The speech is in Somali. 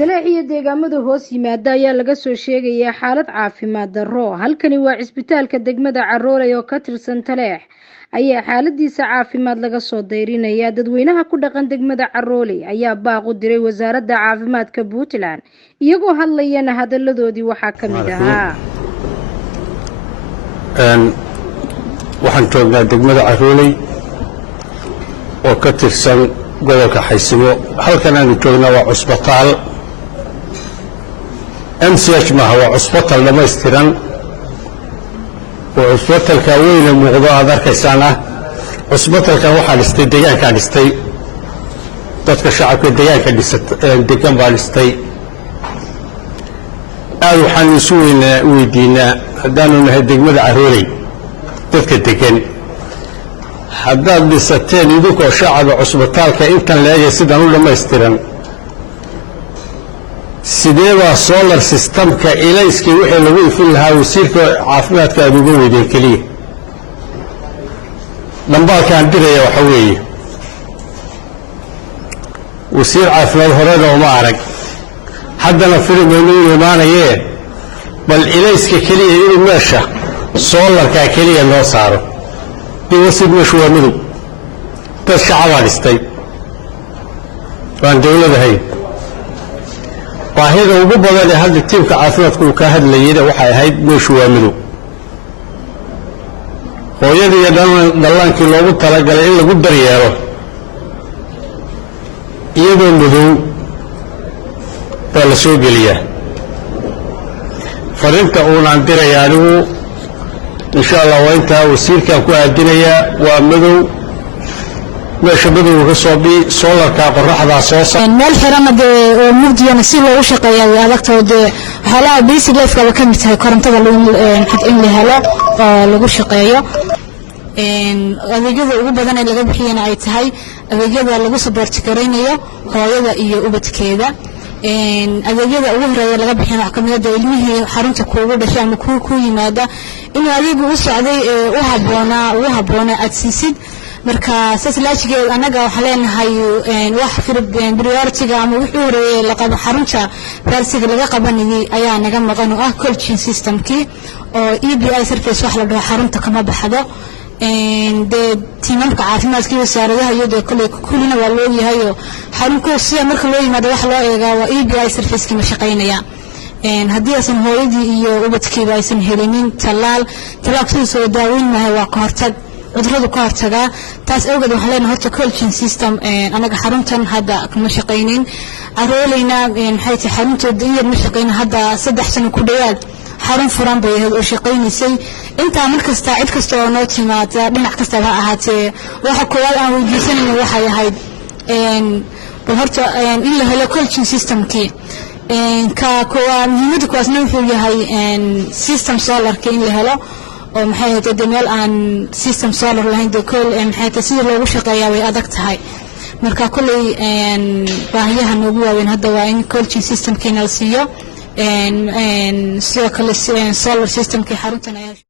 Talaaxiya deegaamada hoos yimaada ayaa laga soo sheegayaa xaalad caafimaad darro. Halkani waa cisbitaalka degmada Carooley oo ka tirsan Taleex ayaa xaaladiisa caafimaad laga soo dayrinaya. Dadweynaha ku dhaqan degmada Carooley ayaa baaq u diray wasaaradda caafimaadka Puntland iyagoo hadlayana hadaladoodii waxaa ka mid ahaa waxaan joognaa degmada Carooley oo ka tirsan gobolka Xaysimo. halkan aanu joognaa waa cusbitaal MCH ma هو عصبتال دميستيران وعصبتال كوين موضوع darkaysana عصبتال kan waxa dhistay deegaanka dhistay dadka shacabka deegaanka deegaan baa dhistay waxaan isu weydiinaa haddaanu nahay degmada Carooley dadka degan haddaad dhisateen idinkoo shacabka cusbitaalka intan leeyahay sidaan u dhammaystiran sidee solar systemka ilayskii wixii lagu ifin lahaa wasiirka caafimaadka aad uga weydeen kaliya dambaalkaan diraya waxa weeye wasiir caafimaad horena uma arag haddana firimaynu u imaanayee bal ilayska kaliya inuu meesha solarka kaliya loo saaro wasiir meeshu waa midug dad shacabaa dhistay waan dowladahay baahida ugu badan ee hadda tiimka caafimaadku ka hadlayay waxay ahayd meeshu waa midug hooyadii dhallaankii loogu talagalay in lagu daryeelo iyadoo madow baa la soo geliyaa fariinta uunaan diraya anigu insha allah waa intaa wasiirkaan ku aadinayaa waa madow meesha madowga ka soo bi solarka qorraxda soo saar meel xirana oo mugdiyana si loo shaqeeyo adagtooda xalaha basic life ka kamid tahay korontada in la helo oo lagu shaqeeyo adeegyada ugu badan ee laga bixiyana ay tahay adeegyada lagu support gareynayo hooyada iyo ubadkeeda adeegyada ugu horeeya laga bixinayo waxa kamid ah ilmihii xarunta kuugu dhashay ama ku yimaada in adeegu u socday u haboona aad siisid marka saslaajigeed anaga waxa leenahay wax priority-ga ama wixii horeeyay la qabo xarunta farsiga laga qabanayay ayaa naga maqan oo ah coaching system-kii oo EBI service wax la dhaho xarunta kama baxdo tiimamka caafimaadka wasaaradaha iyo kullina waa loo yahay xarunku sida marka loo yimaado wax loo eegaa waa EBI service-kii ma shaqeynaya haddii aysan hooyadii iyo ubadkiiba aysan helinin talaalkiisa soo daaweyn maahay waa ka hortag cuduradu ka hortagaa taas awgeed waxaan leenahay horta coaching system anaga xaruntan hadda kama shaqeynin Carooleyna maxay tahay xaruntooda in yar ma shaqeynin hadda 3 sano ku dhawaad xarun furan bay ahayd oo shaqeynaysay inta markasta cid kasta oo noo timaada dhinac kasta ha ahaatee waxa koowaad aan weydiisanayno waxay ahayd bal horta in la helo coaching system-kii ka koowaad muhiimada kuwaasna wuxuu yahay system solar-ka in la helo oo maxay tahay meel aan system solar lahayn kol maxay tahay sidii loogu shaqeeyaa way adag tahay marka kulay baahiyaha noogu waaweyn hadda waa in coaching system-kiina la siiyo sidoo kale solar system-kii xaruntan ayaa